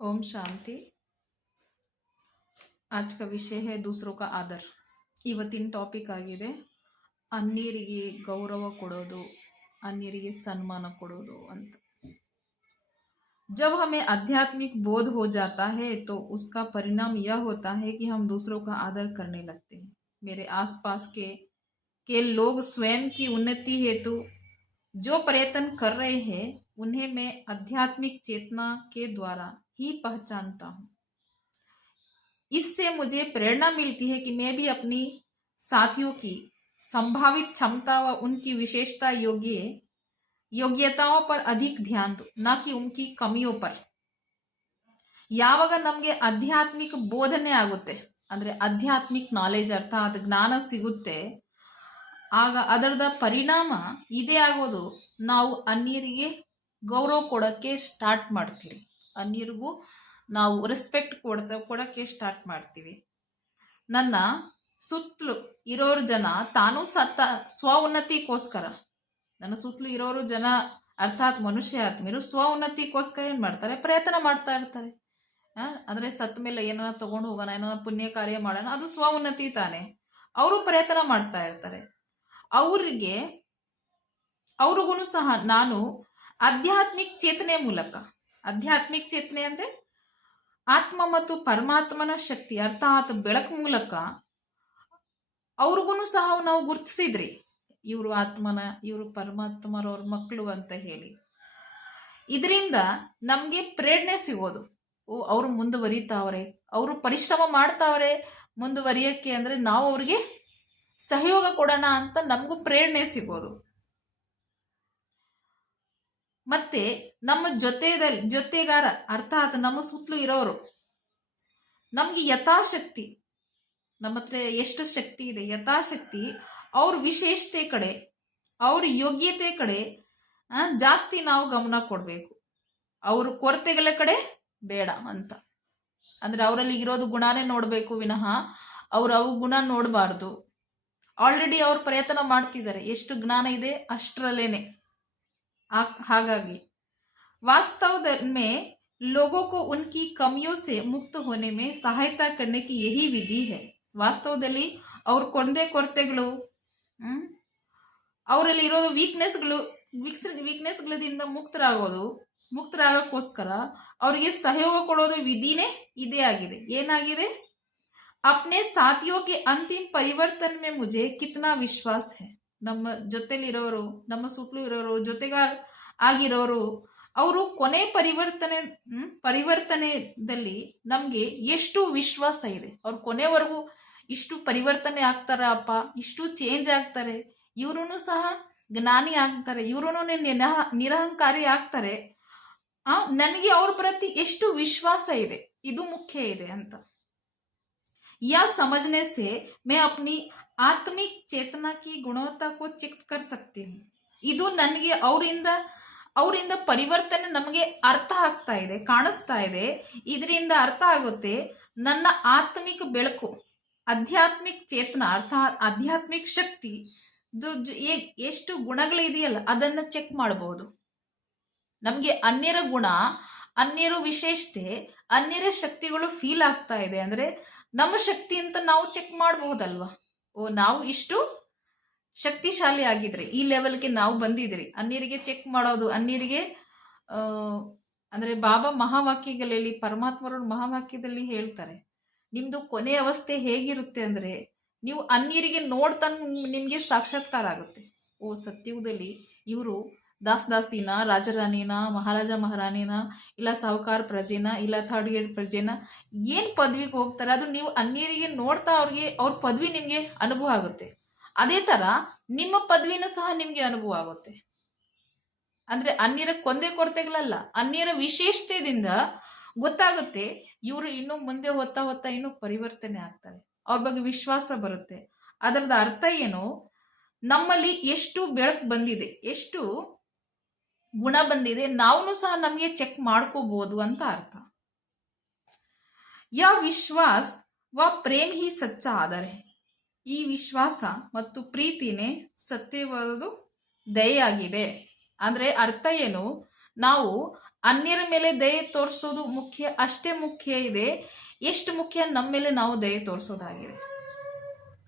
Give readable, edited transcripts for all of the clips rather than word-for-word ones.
ओम शांति। आज का विषय है दूसरों का आदर। ಇವತ್ತಿನ ಟಾಪಿಕ್ ಆಗಿದೆ ಅನ್ಯರಿಗೆ ಗೌರವ ಕೊಡೋದು, ಅನ್ಯರಿಗೆ ಸನ್ಮಾನ ಕೊಡೋದು ಅಂತ। जब हमें आध्यात्मिक बोध हो जाता है तो उसका परिणाम यह होता है कि हम दूसरों का आदर करने लगते हैं। मेरे आसपास के लोग स्वयं की उन्नति हेतु जो प्रयत्न कर रहे हैं उन्हें मैं आध्यात्मिक चेतना के द्वारा ही पहचानता हूँ। इससे मुझे प्रेरणा मिलती है कि मैं भी अपनी साथियों की संभावित क्षमता व उनकी विशेषता योग्यताओं पर अधिक ध्यान दूं, न कि उनकी कमियों पर। ಯಾವಾಗ ನಮಗೆ ಆಧ್ಯಾತ್ಮಿಕ ಬೋಧನೆ ಆಗುತ್ತೆ ಅಂದರೆ ಆಧ್ಯಾತ್ಮಿಕ್ ನಾಲೆಜ್ ಅರ್ಥಾತ್ ಜ್ಞಾನ ಸಿಗುತ್ತೆ, ಆಗ ಅದರದ ಪರಿಣಾಮ ಇದೇ ಆಗೋದು, ನಾವು ಅನ್ಯರಿಗೆ ಗೌರವ ಕೊಡೋಕ್ಕೆ ಸ್ಟಾರ್ಟ್ ಮಾಡ್ತೀವಿ, ಅನ್ಯರಿಗೂ ನಾವು ರೆಸ್ಪೆಕ್ಟ್ ಕೊಡೋಕ್ಕೆ ಸ್ಟಾರ್ಟ್ ಮಾಡ್ತೀವಿ। ನನ್ನ ಸುತ್ತಲೂ ಇರೋರು ಜನ ತಾನೂ ಸ್ವ ಉನ್ನತಿಗೋಸ್ಕರ, ನನ್ನ ಸುತ್ತಲೂ ಇರೋರು ಜನ ಅರ್ಥಾತ್ ಮನುಷ್ಯ ಆತ್ಮೀಯರು ಸ್ವ ಉನ್ನತಿಗೋಸ್ಕರ ಏನು ಮಾಡ್ತಾರೆ, ಪ್ರಯತ್ನ ಮಾಡ್ತಾ ಇರ್ತಾರೆ। ಅಂದರೆ ಸತ್ತ ಮೇಲೆ ಏನಾರ ತಗೊಂಡು ಹೋಗೋಣ, ಏನಾರ ಪುಣ್ಯ ಕಾರ್ಯ ಮಾಡೋಣ, ಅದು ಸ್ವ ಉನ್ನತಿ ತಾನೆ। ಅವರು ಪ್ರಯತ್ನ ಮಾಡ್ತಾ ಇರ್ತಾರೆ। ಅವ್ರಿಗೂ ಸಹ ನಾನು ಆಧ್ಯಾತ್ಮಿಕ ಚೇತನೆ ಮೂಲಕ, ಆಧ್ಯಾತ್ಮಿಕ ಚೇತನೆ ಅಂದರೆ ಆತ್ಮ ಮತ್ತು ಪರಮಾತ್ಮನ ಶಕ್ತಿ ಅರ್ಥಾತ್ ಬೆಳಕು ಮೂಲಕ ಅವ್ರಿಗೂ ಸಹ ನಾವು ಗುರುತಿಸಿದ್ರಿ, ಇವರು ಆತ್ಮನ, ಇವರು ಪರಮಾತ್ಮರವ್ರ ಮಕ್ಕಳು ಅಂತ ಹೇಳಿ। ಇದರಿಂದ ನಮಗೆ ಪ್ರೇರಣೆ ಸಿಗೋದು, ಅವರು ಮುಂದುವರಿತಾವ್ರೆ, ಅವರು ಪರಿಶ್ರಮ ಮಾಡ್ತಾವ್ರೆ ಮುಂದುವರಿಯಕ್ಕೆ, ಅಂದರೆ ನಾವು ಅವ್ರಿಗೆ ಸಹಯೋಗ ಕೊಡೋಣ ಅಂತ ನಮಗೂ ಪ್ರೇರಣೆ ಸಿಗೋದು। ಮತ್ತೆ ನಮ್ಮ ಜೊತೆಗಾರ ಅರ್ಥಾತ್ ನಮ್ಮ ಸುತ್ತಲೂ ಇರೋರು ನಮ್ಗೆ ಯಥಾಶಕ್ತಿ, ನಮ್ಮ ಹತ್ರ ಎಷ್ಟು ಶಕ್ತಿ ಇದೆ ಯಥಾಶಕ್ತಿ ಅವ್ರ ವಿಶೇಷತೆ ಕಡೆ, ಅವ್ರ ಯೋಗ್ಯತೆ ಕಡೆ ಜಾಸ್ತಿ ನಾವು ಗಮನ ಕೊಡಬೇಕು, ಅವ್ರ ಕೊರತೆಗಳ ಕಡೆ ಬೇಡ ಅಂತ। ಅಂದ್ರೆ ಅವರಲ್ಲಿ ಇರೋದು ಗುಣನೇ ನೋಡಬೇಕು ವಿನಃ ಅವು ಗುಣ ನೋಡಬಾರ್ದು। ಆಲ್ರೆಡಿ ಅವ್ರು ಪ್ರಯತ್ನ ಮಾಡ್ತಿದ್ದಾರೆ, ಎಷ್ಟು ಜ್ಞಾನ ಇದೆ ಅಷ್ಟರಲ್ಲೇನೆ। ಹಾಗಾಗಿ वास्तव में लोगों को उनकी कमियों से मुक्त होने में सहायता करने की यही विधि है। ವಾಸ್ತವದಲ್ಲಿ ಅವ್ರ ಕೊರತೆಗಳು, ಅವರಲ್ಲಿ ಇರೋದು ವೀಕ್ನೆಸ್ಗಳಿಂದ ಮುಕ್ತರಾಗೋಕ್ಕೋಸ್ಕರ ಅವರಿಗೆ ಸಹಯೋಗ ಕೊಡೋದು ವಿಧಿನೇ ಇದೇ ಆಗಿದೆ। ಏನಾಗಿದೆ, अपने साथियों के अंतिम परिवर्तन में मुझे कितना विश्वास है। ನಮ್ಮ ಜೊತೆಲಿರೋರು, ನಮ್ಮ ಸುತ್ತಲೂ ಇರೋರು, ಜೊತೆಗಾರ ಆಗಿರೋರು, ಅವರು ಕೊನೆ ಪರಿವರ್ತನೆಯಲ್ಲಿ ನಮಗೆ ಎಷ್ಟು ವಿಶ್ವಾಸ ಇದೆ, ಅವ್ರು ಕೊನೆವರೆಗೂ ಇಷ್ಟು ಪರಿವರ್ತನೆ ಆಗ್ತಾರೆ, ಅಪ್ಪ ಇಷ್ಟು ಚೇಂಜ್ ಆಗ್ತಾರೆ, ಇವ್ರೂ ಸಹ ಜ್ಞಾನಿ ಆಗ್ತಾರೆ, ಇವ್ರೂ ನಿರಹಂಕಾರಿ ಆಗ್ತಾರೆ, ನನಗೆ ಅವ್ರ ಪ್ರತಿ ಎಷ್ಟು ವಿಶ್ವಾಸ ಇದೆ, ಇದು ಮುಖ್ಯ ಇದೆ ಅಂತ। यह समझने से मैं अपनी आत्मिक चेतना की गुणवत्ता को चेक कर सकती हूँ। ಇದು ನನಗೆ ಅವರಿಂದ ಪರಿವರ್ತನೆ ನಮಗೆ ಅರ್ಥ ಆಗ್ತಾ ಇದೆ, ಕಾಣಿಸ್ತಾ ಇದೆ। ಇದರಿಂದ ಅರ್ಥ ಆಗುತ್ತೆ ನನ್ನ ಆತ್ಮಿಕ ಬೆಳಕು, ಆಧ್ಯಾತ್ಮಿಕ ಚೇತನ ಅರ್ಥಾತ್ ಆಧ್ಯಾತ್ಮಿಕ ಶಕ್ತಿ ಎಷ್ಟು ಗುಣಗಳಿದೆಯಲ್ಲ ಅದನ್ನು ಚೆಕ್ ಮಾಡಬಹುದು। ನಮಗೆ ಅನ್ಯರ ಗುಣ, ಅನ್ಯರ ವಿಶೇಷತೆ, ಅನ್ಯರ ಶಕ್ತಿಗಳು ಫೀಲ್ ಆಗ್ತಾ ಇದೆ ಅಂದರೆ ನಮ್ಮ ಶಕ್ತಿ ಅಂತ ನಾವು ಚೆಕ್ ಮಾಡಬಹುದಲ್ವಾ। ನಾವು ಇಷ್ಟು ಶಕ್ತಿಶಾಲಿ ಆಗಿದ್ರೆ, ಈ ಲೆವೆಲ್ಗೆ ನಾವು ಬಂದಿದ್ರಿ, ಅನ್ಯರಿಗೆ ಚೆಕ್ ಮಾಡೋದು, ಅನ್ಯರಿಗೆ ಅಂದರೆ ಬಾಬಾ ಮಹಾವಾಕ್ಯಗಳಲ್ಲಿ, ಪರಮಾತ್ಮರ ಮಹಾವಾಕ್ಯದಲ್ಲಿ ಹೇಳ್ತಾರೆ, ನಿಮ್ದು ಕೊನೆ ಅವಸ್ಥೆ ಹೇಗಿರುತ್ತೆ ಅಂದರೆ ನೀವು ಅನ್ಯರಿಗೆ ನೋಡ್ತಾ ನಿಮಗೆ ಸಾಕ್ಷಾತ್ಕಾರ ಆಗುತ್ತೆ, ಸತ್ಯುಗದಲ್ಲಿ ಇವರು ದಾಸಿನ, ರಾಜರಾಣಿನ, ಮಹಾರಾಜ ಮಹಾರಾಣಿನ, ಇಲ್ಲ ಸಾಹುಕಾರ ಪ್ರಜೆನ, ಇಲ್ಲ ಥರ್ಡ್ ಗ್ರೇಡ್ ಪ್ರಜೆನ, ಏನು ಪದವಿಗೆ ಹೋಗ್ತಾರೆ ಅದು ನೀವು ಅನ್ಯರಿಗೆ ನೋಡ್ತಾ ಅವ್ರ ಪದವಿ ನಿಮಗೆ ಅನುಭವ ಆಗುತ್ತೆ। ಅದೇ ಥರ ನಿಮ್ಮ ಪದವಿನೂ ಸಹ ನಿಮಗೆ ಅನುಭವ ಆಗುತ್ತೆ। ಅಂದರೆ ಅನ್ಯರ ಕೊರತೆಗಳಲ್ಲ, ಅನ್ಯರ ವಿಶೇಷತೆಯಿಂದ ಗೊತ್ತಾಗುತ್ತೆ ಇವರು ಇನ್ನೂ ಮುಂದೆ ಹೋಗ್ತಾ ಇನ್ನೂ ಪರಿವರ್ತನೆ ಆಗ್ತಾರೆ, ಅವ್ರ ಬಗ್ಗೆ ವಿಶ್ವಾಸ ಬರುತ್ತೆ। ಅದರದ ಅರ್ಥ ಏನು, ನಮ್ಮಲ್ಲಿ ಎಷ್ಟು ಬೆಳಕು ಬಂದಿದೆ, ಎಷ್ಟು ಗುಣ ಬಂದಿದೆ, ನಾವು ಸಹ ನಮಗೆ ಚೆಕ್ ಮಾಡ್ಕೋಬಹುದು ಅಂತ ಅರ್ಥ। ಯಾ ವಿಶ್ವಾಸ ವ ಪ್ರೇಮ್ ಹಿ ಸಚ್ಚ ಆಧಾರ ಹೈ। ಈ ವಿಶ್ವಾಸ ಮತ್ತು ಪ್ರೀತಿನೇ ಸತ್ಯವಾದ ದಯೆಯಾಗಿದೆ। ಅಂದರೆ ಅರ್ಥ ಏನು, ನಾವು ಅನ್ಯರ ಮೇಲೆ ದಯೆ ತೋರಿಸೋದು ಮುಖ್ಯ, ಅಷ್ಟೇ ಮುಖ್ಯ ಇದೆ ಎಷ್ಟು ಮುಖ್ಯ ನಮ್ಮ ಮೇಲೆ ನಾವು ದಯೆ ತೋರಿಸೋದಾಗಿದೆ.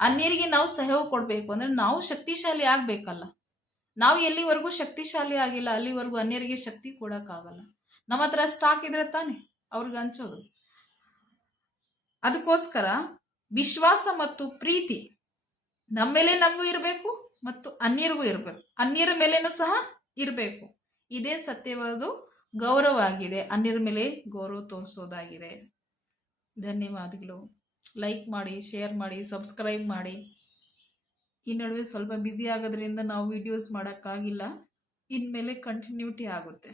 ಅನ್ಯರಿಗೆ ನಾವು ಸಹಯೋಗ ಕೊಡಬೇಕು ಅಂದ್ರೆ ನಾವು ಶಕ್ತಿಶಾಲಿ ಆಗ್ಬೇಕಲ್ಲ. ನಾವು ಎಲ್ಲಿವರೆಗೂ ಶಕ್ತಿಶಾಲಿ ಆಗಿಲ್ಲ ಅಲ್ಲಿವರೆಗೂ ಅನ್ಯರಿಗೆ ಶಕ್ತಿ ಕೊಡೋಕ್ಕಾಗಲ್ಲ. ನಮ್ಮ ಹತ್ರ ಸ್ಟಾಕ್ ಇದ್ರೆ ತಾನೆ ಅವ್ರಿಗೆ ಹಂಚೋದು. ಅದಕ್ಕೋಸ್ಕರ ವಿಶ್ವಾಸ ಮತ್ತು ಪ್ರೀತಿ ನಮ್ಮ ಮೇಲೆ ನಮಗೂ ಇರಬೇಕು ಮತ್ತು ಅನ್ಯರಿಗೂ ಇರಬೇಕು, ಅನ್ಯರ ಮೇಲೇನೂ ಸಹ ಇರಬೇಕು. ಇದೇ ಸತ್ಯವಾದ ಗೌರವ ಆಗಿದೆ, ಅನ್ಯರ ಮೇಲೆ ಗೌರವ ತೋರಿಸೋದಾಗಿದೆ. ಧನ್ಯವಾದಗಳು. ಲೈಕ್ ಮಾಡಿ, ಶೇರ್ ಮಾಡಿ, ಸಬ್ಸ್ಕ್ರೈಬ್ ಮಾಡಿ. ಈ ನಡುವೆ ಸ್ವಲ್ಪ ಬ್ಯುಸಿ ಆಗೋದ್ರಿಂದ ನಾವು ವಿಡಿಯೋಸ್ ಮಾಡೋಕ್ಕಾಗಿಲ್ಲ, ಇನ್ಮೇಲೆ ಕಂಟಿನ್ಯೂಟಿ ಆಗುತ್ತೆ.